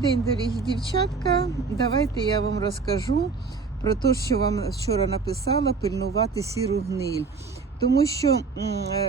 день, дорогі дівчатка. Давайте я вам розкажу про те, що вам вчора написала пильнувати сіру гниль. Тому що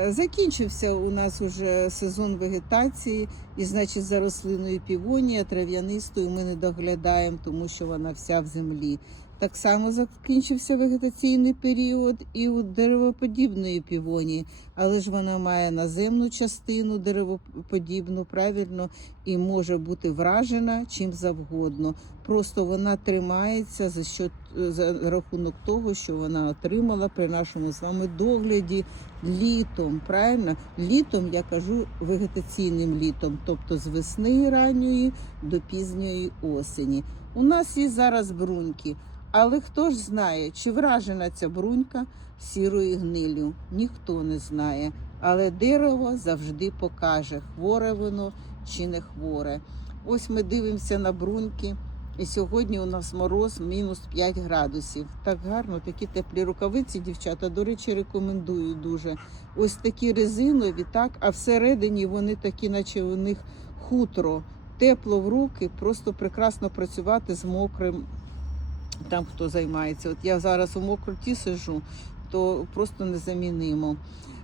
закінчився у нас уже сезон вегетації, і значить за рослиною півонія, трав'янистою ми не доглядаємо, тому що вона вся в землі. Так само закінчився вегетаційний період і у деревоподібної півонії, але ж вона має наземну частину деревоподібну, правильно, і може бути вражена чим завгодно. Просто вона тримається за що за рахунок того, що вона отримала при нашому з вами догляді літом. Правильно, літом я кажу вегетаційним літом, тобто з весни ранньої до пізньої осені. У нас є зараз бруньки. Але хто ж знає, чи вражена ця брунька сірою гнилю? Ніхто не знає. Але дерево завжди покаже, хворе воно чи не хворе. Ось ми дивимося на бруньки. І сьогодні у нас мороз мінус 5 градусів. Так гарно, такі теплі рукавиці, дівчата. До речі, рекомендую дуже. Ось такі резинові, так, а всередині вони такі, наче у них хутро. Тепло в руки, просто прекрасно працювати з мокрим там хто займається. От я зараз у мокроті сижу, то просто незамінимо.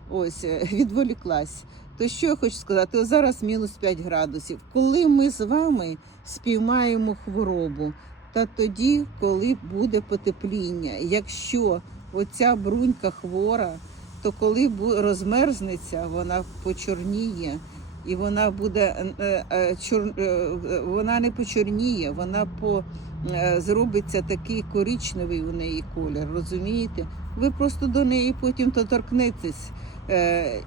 Ось е, відволіклась. То що я хочу сказати? Зараз мінус 5 градусів. Коли ми з вами спіймаємо хворобу, та тоді, коли буде потепління, якщо оця брунька хвора, то коли розмерзнеться, вона почорніє. І вона буде е, е, чор... вона не почорніє, вона по зробиться такий коричневий у неї колір, розумієте? Ви просто до неї потім доторкнетесь е,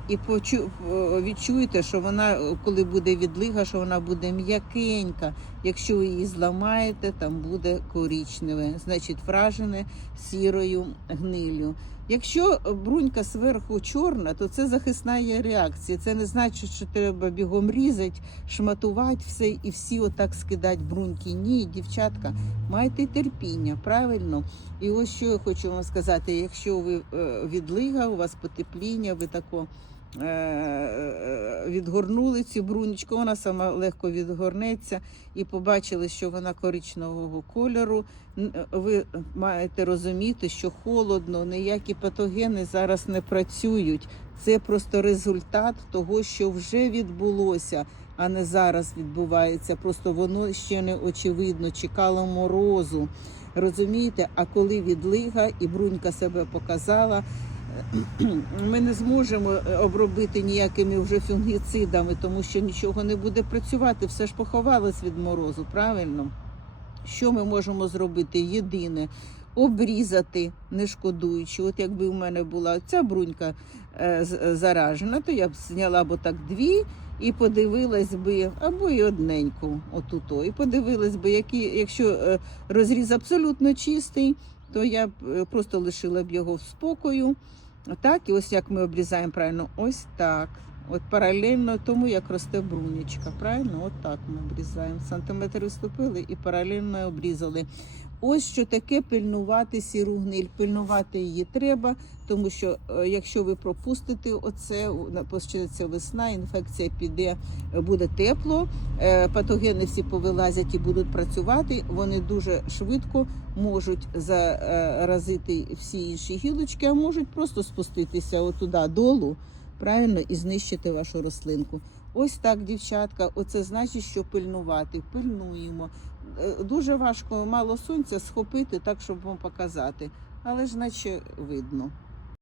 і почу, е, відчуєте, що вона, е, коли буде відлига, що вона буде м'якенька. Якщо ви її зламаєте, там буде коричневе, значить вражене сірою гнилю. Якщо брунька зверху чорна, то це захисна реакція. Це не значить, що треба бігом різати, шматувати все і всі отак скидати бруньки. Ні, дівчатка, майте терпіння, правильно. І ось що я хочу вам сказати: якщо ви е, відлига, у вас потепління, ви тако. Е, е, Відгорнули цю брунечку, вона сама легко відгорнеться і побачили, що вона коричневого кольору. Ви маєте розуміти, що холодно, ніякі патогени зараз не працюють. Це просто результат того, що вже відбулося, а не зараз відбувається. Просто воно ще не очевидно, чекало морозу. Розумієте, а коли відлига і брунька себе показала, ми не зможемо е, обробити ніякими вже фунгіцидами, тому що нічого не буде працювати. Все ж поховалось від морозу, правильно? Що ми можемо зробити? Єдине обрізати, не шкодуючи. От якби у мене була ця брунька е, заражена, то я б зняла б так дві і подивилась би, або і одненьку, отуто, і подивилась би, які, якщо е, розріз абсолютно чистий, то я е, просто лишила б його в спокою. Так, і ось як ми обрізаємо правильно, ось так. От паралельно тому, як росте брунечка. Правильно, от так ми обрізаємо. Сантиметр виступили і паралельно обрізали. Ось що таке пильнувати сіру гниль. Пильнувати її треба, тому що е, якщо ви пропустите оце, почнеться весна, інфекція піде, е, буде тепло, е, патогени всі повилазять і будуть працювати. Вони дуже швидко можуть заразити всі інші гілочки, а можуть просто спуститися отуда долу, правильно, і знищити вашу рослинку. Ось так, дівчатка, оце значить, що пильнувати. Пильнуємо. Е, Дуже важко мало сонця схопити так, щоб вам показати, але ж наче видно.